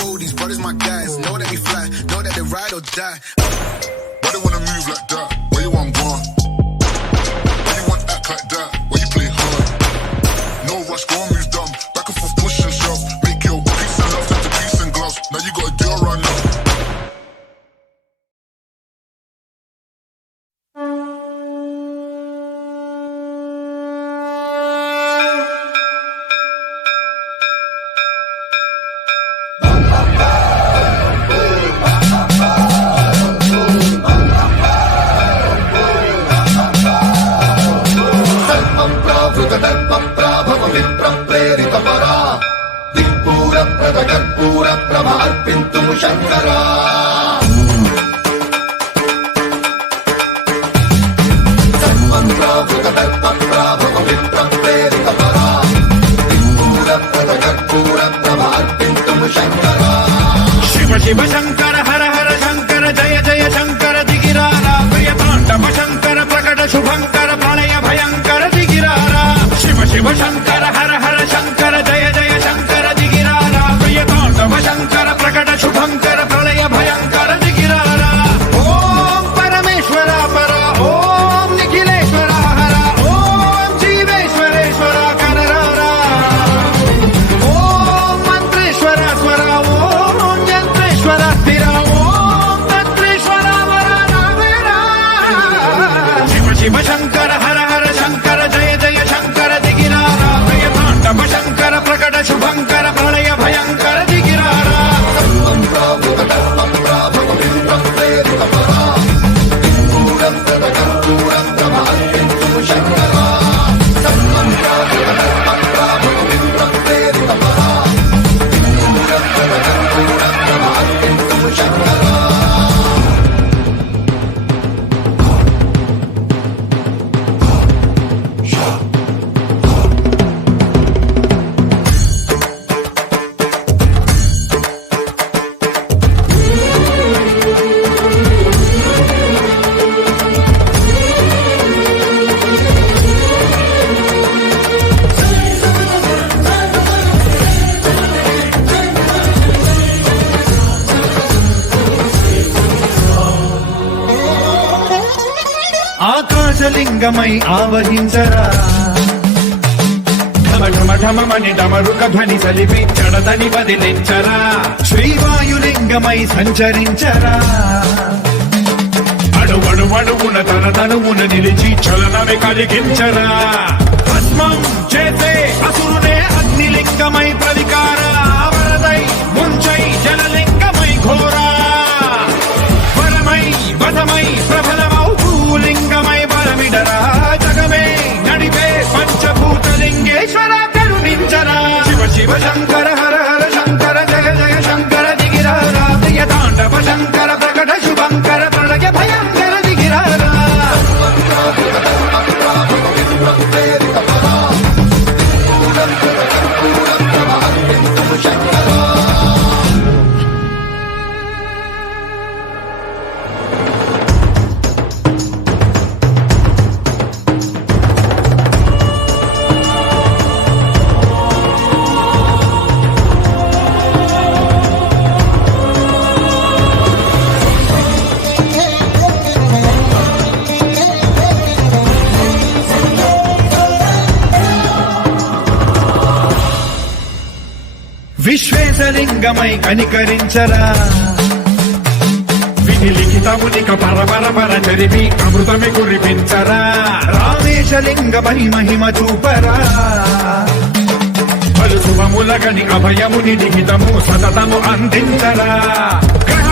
fool, these brothers my guys. Know that we fly, know that they ride or die. Why they wanna move like that? Where you want gone? Why you want act like that? Why you play hard? No rush, go and move dumb. Back and forth, push and shove. Make your peace and love into peace and gloves. Now you gotta do a run now. Shiva Shankara హర హర శంకర జయ జయ శంకర దిగిరారా ప్రియతాండవ శంకర ప్రకట శుభంకర ప్రళయ భయంకర దిగిరారా శివ శివ శంకర హర హర శంకర జయ జయ శంకర దిగిరారా ప్రియతాండవ శంకర ప్రకట శుభంకర ప్రళయ భయంకర దిగిరారా ఓం పరమేశ్వర పర ఓం నిఖిలేశ్వర హర ఓం జీవేశ్వరేశ్వర కరరారా ఓం మంత్రేశ్వర స్వర ఓం యంత్రేశ్వర స్థిర ఓం తంత్రేశ్వర వర నావేరా శివ శివ శంకర హర హర శంకర జయ జయ శంకర దిగిరారా ప్రియతాండవ శంకర ప్రకట శుభంకర ప్రళయ భయంకర దిగిరారా ఆకాశలింగమై ఆవహించరా ఢమఢమఢమని డమరుక ధ్వని సలిపి చడదని వదిలించరా శ్రీవాయులింగమై సంచరించరా అడుగడుగడుగున తన తనువున నిలిచి చలనమే కలిగించరా భస్మం చేసే అసురునే అగ్నిలింగమై ప్రవికార వరదై ముంచై జలలింగమై ఘోరా వరమై వదమై ప్రబలమౌ భూలింగమై బలమిడరా జగమే నడిపే పంచభూతలింగేశ్వర కరుణించరా శివ శివ శంకర హర హర శంకర జయ జయ శంకర దిగిరారా ప్రియతాండవ శంకర ప్రకట శుభంకర ప్రళయ భయంకర దిగిరారా విశ్వేశలింగమై కనికరించరా విధి లిఖితమునిక పరపర పర చరిపి అమృతమి కురిపించరా రామేశలింగమై మహిమ చూపరా పలు శుభములగని అభయముని లిఖితము సతతము అందించరా గ్రహ